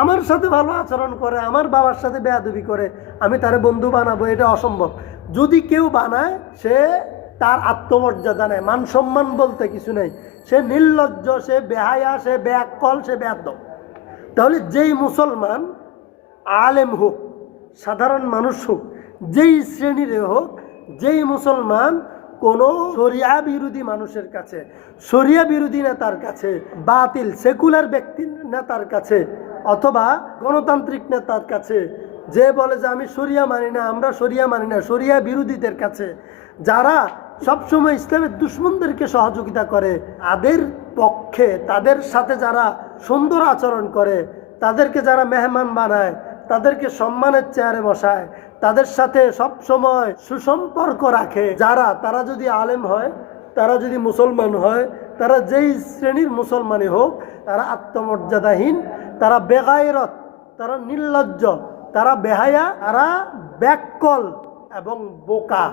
আমার সাথে ভালো আচরণ করে, আমার বাবার সাথে বেয়াদবি করে, আমি তারে বন্ধু বানাবো, এটা অসম্ভব। যদি কেউ বানায়, সে তার আত্মমর্যাদা নেয়, মান সম্মান বলতে কিছু নেই, সে নির্লজ্জ, সে বেহায়া, সে বেয়াক্কল, সে বেয়াদব। তাহলে যেই মুসলমান আলেম হোক, সাধারণ মানুষ হোক, যেই শ্রেণীর হোক, যেই মুসলমান কোনো শরিয়া বিরোধী মানুষের কাছে, শরিয়া বিরোধী নেতার কাছে, বাতিল সেকুলার ব্যক্তি নেতার কাছে অথবা গণতান্ত্রিক নেতার কাছে, যে বলে যে আমি শরিয়া মানি না, আমরা শরিয়া মানি না, শরিয়া বিরোধীদের কাছে, যারা সবসময় ইসলামের দুশ্মনদেরকে সহযোগিতা করে, তাদের পক্ষে, তাদের সাথে যারা সুন্দর আচরণ করে, তাদেরকে যারা মেহমান বানায়, তাদেরকে সম্মানের চেয়ারে বসায়, তাদের সাথে সব সময় সুসম্পর্ক রাখে, তারা যদি আলেম হয়, তারা যদি মুসলমান হয়, তারা যেই শ্রেণীর মুসলমানই হোক, তারা আত্মমর্যাদাহীন, তারা বেগায়রত, তারা নির্লজ্জ, তারা বেহায়া, তারা ব্যাককল এবং বোকা,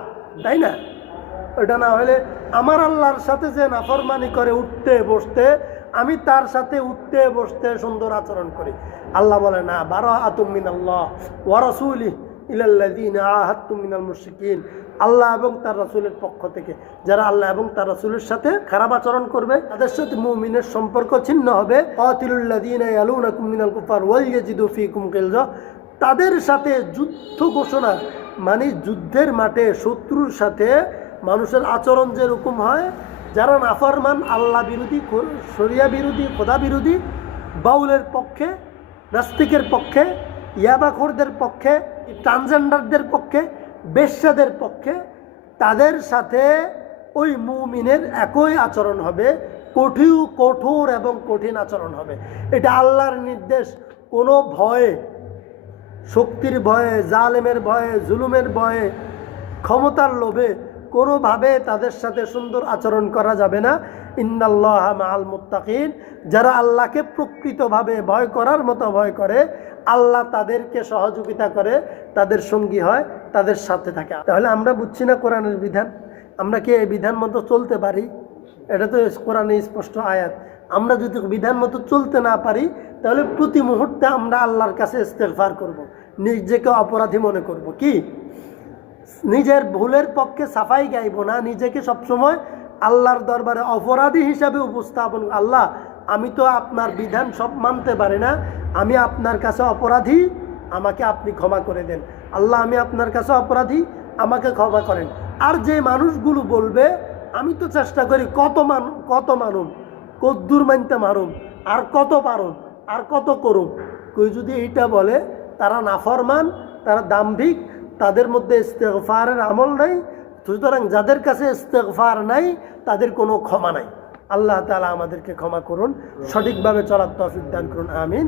তাই না? ওটা না হলে আমার আল্লাহর সাথে যে নাফরমানি করে উঠতে বসতে, আমি তার সাথে উঠতে বসতে সুন্দর আচরণ করি। আল্লাহ বলে না, বারাআতুম মিনাল্লাহ ওয়া রাসূলিহি ইলাল্লাযীনা আহাদতুম মিনাল মুশরিকিন। আল্লাহ এবং তার রাসূলের পক্ষ থেকে যারা আল্লাহ এবং তার রাসূলের সাথে খারাপ আচরণ করবে, তাদের সাথে মুমিনের সম্পর্ক ছিন্ন হবে। কাতিলুল্লাযীনা ইয়ালুনাকুম মিনাল কুফার ওয়া ইয়াজিদু ফীকুম গিলযা। তাদের সাথে যুদ্ধ ঘোষণা, মানে যুদ্ধের মাঠে শত্রুর সাথে মানুষের আচরণ যেরকম হয়, যারা নাফরমান, আল্লাহ বিরোধী, শরিয়া বিরোধী, খোদা বিরোধী, বাউলের পক্ষে, নাস্তিকের পক্ষে, ইয়াবাখোরদের পক্ষে, ট্রান্সজেন্ডারদের পক্ষে, বেশ্যাদের পক্ষে, তাদের সাথে ওই মুমিনের একই আচরণ হবে, কঠোর এবং কঠিন আচরণ হবে। এটা আল্লাহর নির্দেশ। কোনো ভয়ে, শক্তির ভয়ে, জালেমের ভয়ে, জুলুমের ভয়ে, ক্ষমতার লোভে কোনোভাবে তাদের সাথে সুন্দর আচরণ করা যাবে না। ইন্নাল্লাহা মাআল মুত্তাকিন। যারা আল্লাহকে প্রকৃতভাবে ভয় করার মতো ভয় করে, আল্লাহ তাদেরকে সহযোগিতা করে, তাদের সঙ্গী হয়, তাদের সাথে থাকে। তাহলে আমরা বুঝছি না কোরআনের বিধান, আমরা কি এই বিধান মতো চলতে পারি? এটা তো কোরআনে স্পষ্ট আয়াত। আমরা যদি বিধান মতো চলতে না পারি, তাহলে প্রতি মুহূর্তে আমরা আল্লাহর কাছে ইস্তেগফার করব, নিজেকে অপরাধী মনে করব। কি নিজের ভুলের পক্ষে সাফাই গাইব না, নিজেকে সবসময় আল্লাহর দরবারে অপরাধী হিসাবে উপস্থাপন। আল্লাহ, আমি তো আপনার বিধান সব মানতে পারি না, আমি আপনার কাছে অপরাধী, আমাকে আপনি ক্ষমা করে দেন। আল্লাহ, আমি আপনার কাছে অপরাধী, আমাকে ক্ষমা করেন। আর যে মানুষগুলো বলবে আমি তো চেষ্টা করি, কত মানুম, কদ্দুর মানতে মারুম, আর কত পারুম, আর কত করুম, কেউ যদি এইটা বলে, তারা নাফরমান, তারা দাম্ভিক, তাদের মধ্যে ইস্তেগফারের আমল নাই। সুতরাং যাদের কাছে ইস্তেগফার নাই, তাদের কোনো ক্ষমা নাই। আল্লাহ তাআলা আমাদেরকে ক্ষমা করুন, সঠিকভাবে চলার তৌফিক দান করুন। আমিন।